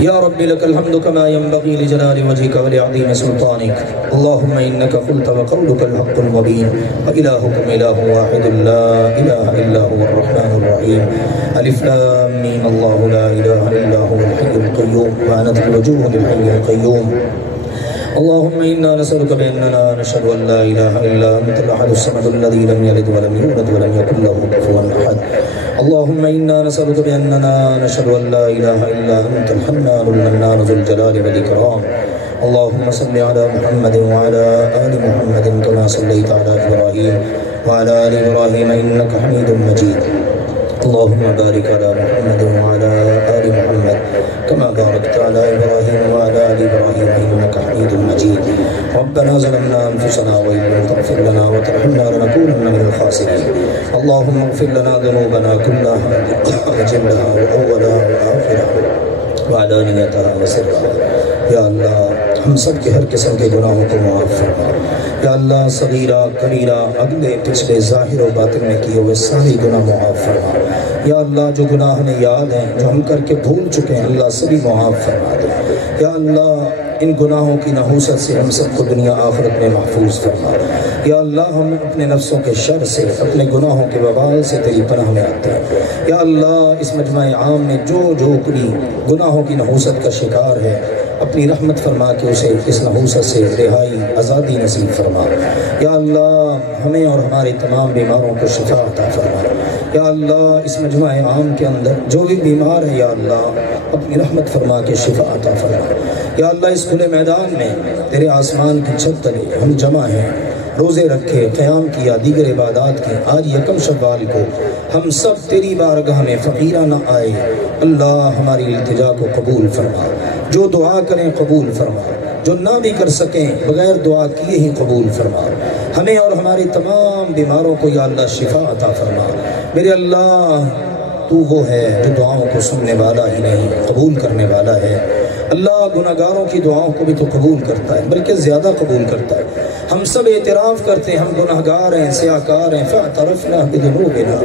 يا رب لك الحمد كما ينبغي لجلال وجهك ولعظيم سلطانك. اللهم إنك قلت وقولك الحق المبين وإلهكم إله واحد لا إله إلا هو الرحمن الرحيم. ألف لام ميم الله لا إله إلا هو الحي القيوم وعنت الوجوه للحي القيوم. اللهم إنا نسألك بأننا نشهد أن لا إله إلا أنت الأحد الصمد الذي لم يلد ولم يولد ولم يكن له كفوا أحد. اللهم إنا نسألك بأننا نشهد أن لا إله إلا أنت الحنان المنان ذو الجلال والإكرام. اللهم صل على محمد وعلى آل محمد كما صليت على إبراهيم وعلى آل إبراهيم إنك حميد مجيد. اللهم بارك على محمد وعلى آل محمد كما باركت على إبراهيم وعلى آل إبراهيم إنك حميد مجيد. ربنا ظلمنا أنفسنا وإن لم تغفر لنا وترحمنا لنكونن من الخاسرين. اللهم اغفر لنا ذنوبنا كلها وجلها وأولها وآخرها وعلانيتها وسرها. یا اللہ ہم سب کے ہر قسم کے گناہوں کو معاف فرما. یا اللہ صغیرہ کبیرہ اگلے پچھلے ظاہر و باطن میں کیے ہوئے سارے گناہ معاف فرما. یا اللہ جو گناہ ہمیں یاد ہیں جو ہم کر کے بھول چکے ہیں اللہ سبھی معاف فرما دے. یا اللہ ان گناہوں کی نحوست سے ہم سب کو دنیا آخرت میں محفوظ فرما. یا اللہ ہم اپنے نفسوں کے شر سے اپنے گناہوں کے وبال سے تیری پناہ میں آتے ہیں. یا اللہ اس مجمع عام میں جو کوئی گناہوں کی نحوست کا شکار ہے اپنی رحمت فرما کے اسے اس نحوست سے رہائی آزادی نصیب فرما. یا اللہ ہمیں اور ہمارے تمام بیماروں کو شفا عطا فرما. یا اللہ اس مجمع عام کے اندر جو بھی بیمار ہے یا اللہ اپنی رحمت فرما کے شفا عطا فرما. یا اللہ اس کھلے میدان میں تیرے آسمان کی چھت تلے ہم جمع ہیں، روزے رکھے، قیام کیا، دیگر عبادات کی. آج یکم شوال کو ہم سب تیری بارگاہ میں فقیرانہ آئے. اللہ ہماری التجا کو قبول فرما. جو دعا کریں قبول فرما، جو نہ بھی کر سکیں بغیر دعا کیے ہی قبول فرما. ہمیں اور ہمارے تمام بیماروں کو یا اللہ شفا عطا فرما. میرے اللہ تو وہ ہے جو دعاؤں کو سننے والا ہی نہیں قبول کرنے والا ہے. اللہ گناہگاروں کی دعاؤں کو بھی تو قبول کرتا ہے بلکہ زیادہ قبول کرتا ہے. ہم سب اعتراف کرتے ہیں ہم گناہگار ہیں، سیاہکار ہیں. فاعترفنا بذنوبنا،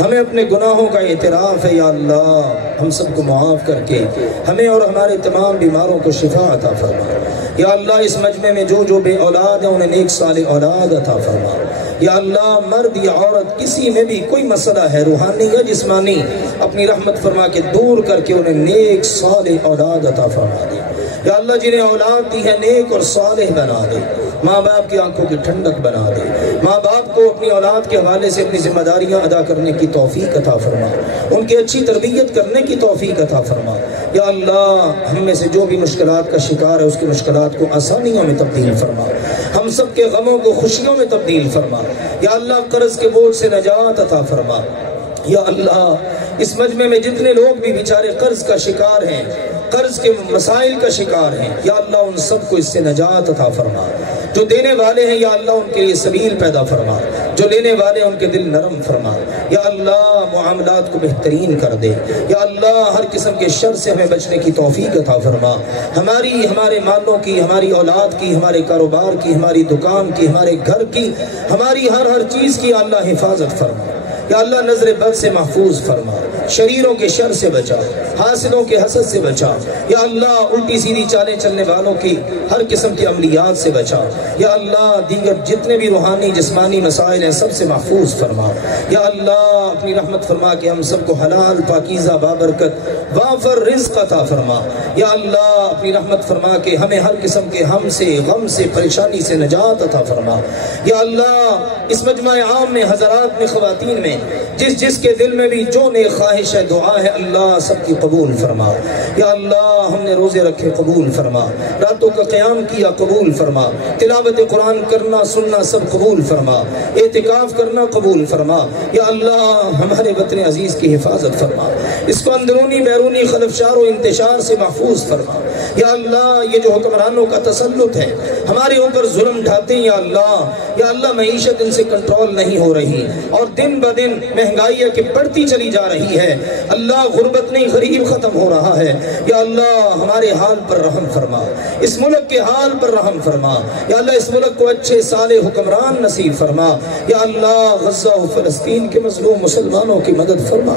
ہمیں اپنے گناہوں کا اعتراف ہے. یا اللہ ہم سب کو معاف کر کے ہمیں اور ہمارے تمام بیماروں کو شفا عطا فرما. یا اللہ اس مجمع میں جو بے اولاد ہیں انہیں نیک صالح اولاد عطا فرما. یا اللہ مرد یا عورت کسی میں بھی کوئی مسئلہ ہے روحانی یا جسمانی اپنی رحمت فرما کے دور کر کے انہیں نیک صالح اولاد عطا فرما دے. یا اللہ جنہیں اولاد دی ہے نیک اور صالح بنا دے. ماں باپ کی آنکھوں کی ٹھنڈک بنا دے. ماں باپ کو اپنی اولاد کے حوالے سے اپنی ذمہ داریاں ادا کرنے کی توفیق عطا فرما. ان کی اچھی تربیت کرنے کی توفیق عطا فرما. یا اللہ ہم میں سے جو بھی مشکلات کا شکار ہے اس کی مشکلات کو آسانیوں میں تبدیل فرما. ہم سب کے غموں کو خوشیوں میں تبدیل فرما. یا اللہ قرض کے بوجھ سے نجات عطا فرما. یا اللہ اس مجمع میں جتنے لوگ بھی بیچارے قرض کا شکار ہیں، قرض کے مسائل کا شکار ہیں، یا اللہ ان سب کو اس سے نجات عطا فرما. جو دینے والے ہیں یا اللہ ان کے لیے سبیل پیدا فرما، جو لینے والے ان کے دل نرم فرما. یا اللہ معاملات کو بہترین کر دے. یا اللہ ہر قسم کے شر سے ہمیں بچنے کی توفیق عطا فرما. ہمارے مالوں کی، ہماری اولاد کی، ہمارے کاروبار کی، ہماری دکان کی، ہمارے گھر کی، ہماری ہر چیز کی اللہ حفاظت فرما. یا اللہ نظر بد سے محفوظ فرما، شریروں کے شر سے بچا، حاسدوں کے حسد سے بچا. یا اللہ الٹی سیدھی چالیں چلنے والوں کی ہر قسم کی عملیات سے بچا. یا اللہ دیگر جتنے بھی روحانی جسمانی مسائل ہیں سب سے محفوظ فرما. یا اللہ اپنی رحمت فرما کہ ہم سب کو حلال پاکیزہ بابرکت وافر رزق عطا فرما. یا اللہ اپنی رحمت فرما کہ ہمیں ہر قسم کے ہم سے، غم سے، پریشانی سے نجات عطا فرما. یا اللہ اس مجمع عام میں حضرات میں، خواتین میں جس کے دل میں بھی جو نیک خواہش ہے دعا ہے اللہ سب کی قبول فرما. یا اللہ ہم نے روزے رکھے قبول فرما، راتوں کا قیام کیا قبول فرما، تلاوت قرآن کرنا سننا سب قبول فرما، اعتکاف کرنا قبول فرما. یا اللہ ہمارے وطن عزیز کی حفاظت فرما، اس کو اندرونی بیرونی خلفشار و انتشار سے محفوظ فرما. یا اللہ یہ جو حکمرانوں کا تسلط ہے ہمارے اوپر ظلم ڈھاتے ہیں یا اللہ معیشت ان سے کنٹرول نہیں ہو رہی اور دن بدن مہنگائی کہ بڑھتی چلی جا رہی ہے، اللہ غربت نہیں غریب ختم ہو رہا ہے، یا اللہ ہمارے حال پر رحم فرما، اس ملک کے حال پر رحم فرما، یا اللہ اس ملک کو اچھے صالح حکمران نصیب فرما، یا اللہ غزہ و فلسطین کے مظلوم مسلمانوں کی مدد فرما،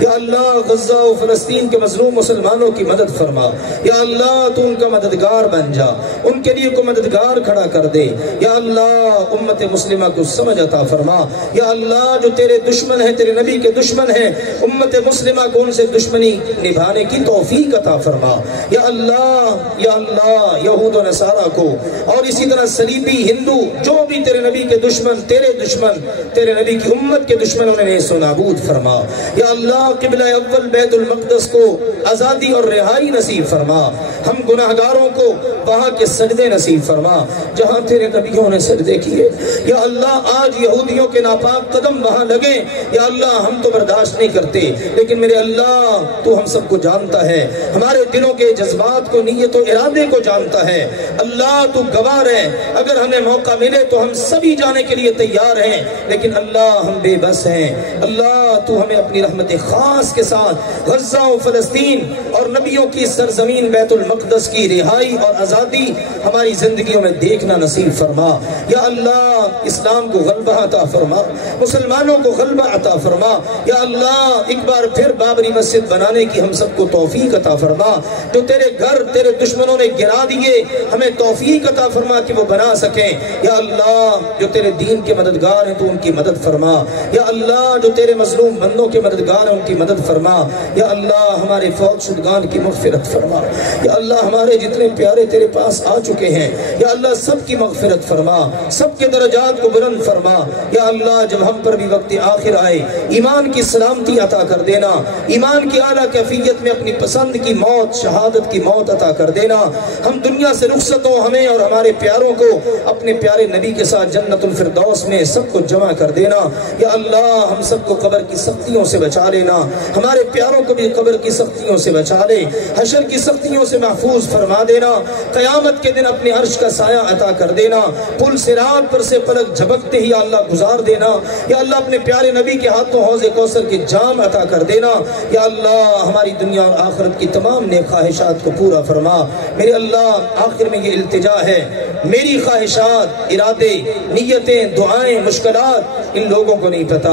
یا اللہ غزہ و فلسطین کے مظلوم مسلمانوں کی مدد فرما، یا اللہ تو ان کا مددگار بن جا، ان کے لیے کو مددگار کھڑا کر دے، یا اللہ امت مسلمہ کو سمجھ عطا فرما، یا اللہ جو تیرے دشمن ہیں، تیرے نبی کے دشمن ہیں، امت مسلمہ کو ان سے دشمنی نبھانے کی توفیق عطا فرما، یا اللہ یہود و نصارہ کو اور اسی طرح صلیبی ہندو جو بھی تیرے نبی کے دشمن، تیرے نبی کی امت کے دشمن انہیں نیست و نابود فرما، یا اللہ قبلہ اول بیت المقدس کو آزادی اور رہائی نصیب فرما، ہم گناہگاروں کو وہاں کے سجدے نصیب فرما جہاں تیرے نبیوں نے سجدے کیے، یا اللہ آج یہودیوں کے ناپاک قدم وہاں لگے، یا اللہ ہم تو برداشت نہیں کرتے، لیکن میرے اللہ تو ہم سب کو جانتا ہے، ہمارے دلوں کے جذبات کو، نیت و ارادے کو جانتا ہے، اللہ تو گواہ ہے، اگر ہمیں موقع ملے تو ہم سبھی جانے کے لیے تیار ہیں، لیکن اللہ ہم بے بس ہیں، اللہ تو ہمیں اپنی رحمت خاص کے ساتھ غزہ و فلسطین اور نبیوں کی سرزمین بیت المقدس کی رہائی اور آزادی ہماری زندگیوں میں دیکھنا نصیب فرما، یا اللہ اسلام کو غلبہ عطا فرما، مسلمانوں کو غلبہ عطا فرما، یا اللہ ایک بار پھر بابری مسجد بنانے کی ہم سب کو توفیق عطا فرما، جو تیرے گھر تیرے دشمنوں نے گرا دیے ہمیں توفیق عطا فرما کہ وہ بنا سکیں، یا اللہ جو تیرے دین کے مددگار ہیں تو ان کی مدد فرما، یا اللہ جو تیرے مظلوم بندوں کے مددگار ہیں ان کی مدد فرما، یا اللہ ہمارے فوت شدگان کی مغفرت فرما، یا اللہ ہمارے جتنے پیارے تیرے پاس آ چکے ہیں یا اللہ سب کی مغفرت فرما، سب کے درجات کو بلند فرما، یا اللہ جب ہم پر بھی وقت آخر آئے ایمان کی سلامتی عطا کر دینا، ایمان کی اعلیٰ کیفیت میں اپنی پسند کی موت، شہادت کی موت عطا کر دینا، ہم دنیا سے رخصت ہوں، ہمیں اور ہمارے پیاروں کو اپنے پیارے نبی کے ساتھ جنت الفردوس میں سب کو جمع کر دینا، یا اللہ ہم سب کو قبر کی سختیوں سے بچا لینا، ہمارے پیاروں کو بھی قبر کی سختیوں سے بچا لے، حشر کی سختیوں سے محفوظ فرما دینا، قیامت کے دن اپنے عرش کا سایہ عطا کر دینا، پل صراط پر سے پلک جھپکتے ہی یا اللہ گزار دینا، یا اللہ اپنے پیارے نبی کے ہاتھوں حوض کوثر کے جام عطا کر دینا، یا اللہ ہماری دنیا اور آخرت کی تمام نیک خواہشات کو پورا فرما۔ میرے اللہ آخر میں یہ التجا ہے، میری خواہشات، ارادے، نیتیں، دعائیں، مشکلات ان لوگوں کو نہیں پتا،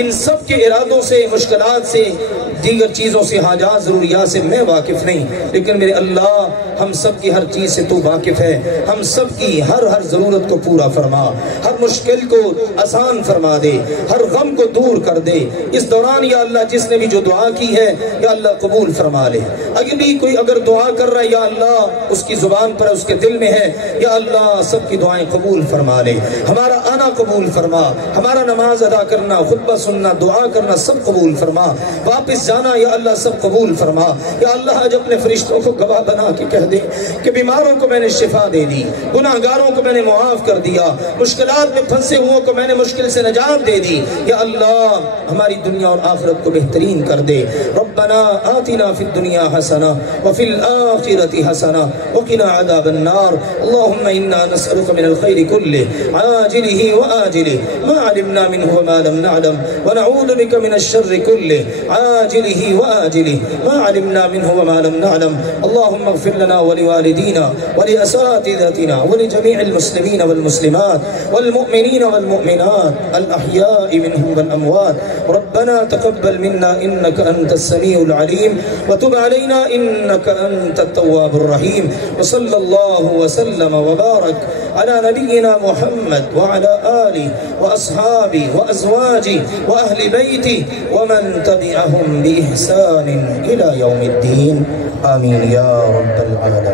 ان سب کے ارادوں سے، مشکلات سے، دیگر چیزوں سے، حاجات، ضروریات سے میں واقف نہیں، لیکن میرے اللہ ہم سب کی ہر چیز سے تو واقف ہے، ہم سب کی ہر ضرورت کو پورا فرما، ہر مشکل کو آسان فرما دے، ہر غم کو دور کر دے۔ اس دوران یا اللہ جس نے بھی جو دعا کی ہے یا اللہ قبول فرما لے، اگر بھی کوئی اگر دعا کر رہا ہے یا اللہ اس کی زبان پر اس کے دل میں ہے، یا اللہ سب کی دعائیں قبول فرما لے، ہمارا آنا قبول فرما، ہمارا نماز ادا کرنا، خطبہ سننا، دعا کرنا سب قبول فرما، واپس جانا یا اللہ سب قبول فرما، یا اللہ آج اپنے فرشتوں کو گواہ بنا کے کہہ دے کہ بیماروں کو میں نے شفا دے دی، گناہگاروں کو میں نے معاف کر دیا، مشکلات میں پھنسے ہوئوں کو میں نے مشکل سے نجات دے دی، یا اللہ ہماری دنیا اور آخرت کو بہترین کر دے۔ ربنا آتنا فی الدنیا حسنہ وفی الآخرۃ حسنہ وقنا عذاب النار۔ اللہم انا نسألک من الخیر کلہ عاجلہ وآجلہ ما علمنا منہ وما لم نعلم ونعوذ بک من الشر کلہ عاجلہ وآجلہ ما علمنا منہ وما لم نعلم۔ اللہم اغفر لنا ولوالدینا ولأساتذتنا ولجميع المسلمين والمسلمات والمؤمنين والمؤمنات الأحياء منهم والأموات۔ ربنا تقبل منا إنك أنت السميع العليم وتب علينا إنك أنت التواب الرحيم، وصلى الله وسلم وبارك على نبينا محمد وعلى آله وأصحابه وأزواجه وأهل بيته ومن تبعهم بإحسان إلى يوم الدين، آمين يا رب العالمين۔